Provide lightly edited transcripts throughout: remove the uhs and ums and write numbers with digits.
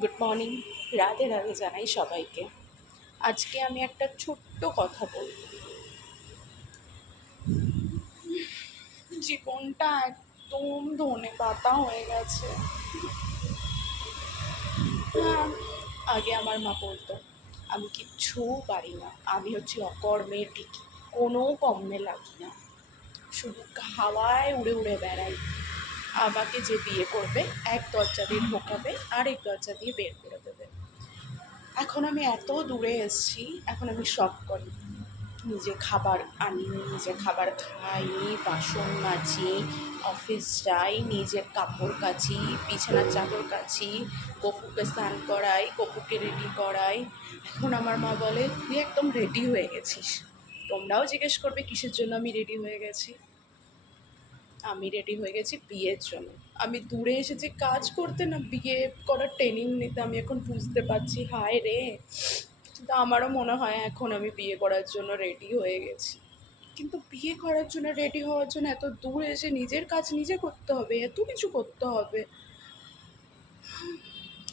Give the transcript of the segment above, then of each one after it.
Good morning, Radhe Radhe জানাই সবাইকে। আজকে আমি একটা ছোট্ট কথা বলব। জীবনটা একদম ধনে পাতা হয়ে গেছে। হ্যাঁ, আগে আমার মা বলতো আমি কিচ্ছু পারি না, আমি হচ্ছে অকর্মের টিকি, কোনো কম্মে লাগি না, শুধু হাওয়ায় উড়ে উড়ে বেড়াই। আমাকে যে বিয়ে করবে এক দরজা দিয়ে ঢোকাবে আর এক দরজা দিয়ে বের করে দেবে। এখন আমি এত দূরে এসেছি, এখন আমি সব করি। নিজে খাবার আনি, নিজে খাবার খাই, বাসন মাজি, অফিস যাই, নিজের কাপড় কাচি, বিছানার চাদর কাচি, গপুকে স্নান করাই, গপুকে রেডি করাই। এখন আমার মা বলে তুই একদম রেডি হয়ে গেছিস। তোমরাও জিজ্ঞেস করবে কিসের জন্য আমি রেডি হয়ে গেছি। আমি রেডি হয়ে গেছি বিয়ের জন্য। আমি দূরে এসেছি কাজ করতে, না বিয়ে করার ট্রেনিং নিতে। আমি এখন বুঝতে পারছি, হায় রে। কিন্তু আমারও মনে হয় এখন আমি বিয়ে করার জন্য রেডি হয়ে গেছি। কিন্তু বিয়ে করার জন্য রেডি হওয়ার জন্য এত দূর এসে নিজের কাজ নিজে করতে হবে, এত কিছু করতে হবে।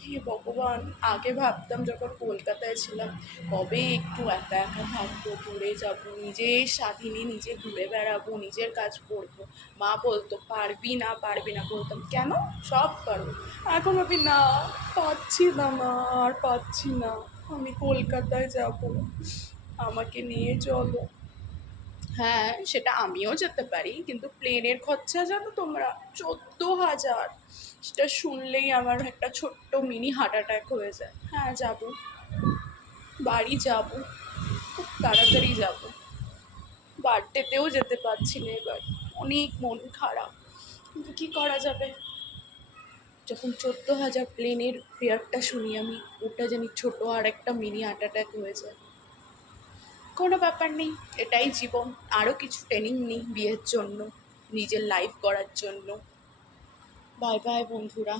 হে ভগবান, আগে ভাবতাম যখন কলকাতায় ছিলাম কবে একটু একা একা থাকবো, দূরে যাবো, নিজের স্বাধীনে নিজে ঘুরে বেড়াবো, নিজের কাজ করবো। মা বলতো পারবি না পারবি না, বলতাম কেন, সব পারবো। এখন ভাবি না, পাচ্ছি না মা, আর পাচ্ছি না। আমি কলকাতায় যাব, আমাকে নিয়ে চলো। হ্যাঁ, সেটা আমিও যেতে পারি, কিন্তু প্লেনের খরচা জানো তোমরা, 14,000। সেটা শুনলেই আমার একটা ছোট্ট মিনি হার্ট অ্যাটাক হয়ে যায়। হ্যাঁ, যাব, বাড়ি যাব, খুব তাড়াতাড়ি যাব। বার্থডেতেও যেতে পারছি না এবার, অনেক মন খারাপ। কিন্তু কী করা যাবে, যখন 14,000 প্লেনের ফেয়ারটা শুনি আমি, ওটা জানি ছোটো আর একটা মিনি হার্ট অ্যাটাক হয়ে যায়। কোনো ব্যাপার নেই, এটাই জীবন। আরও কিছু ট্রেনিং নিই বিয়ের জন্য, নিজের লাইফ গড়ার জন্য। বাই বাই বন্ধুরা।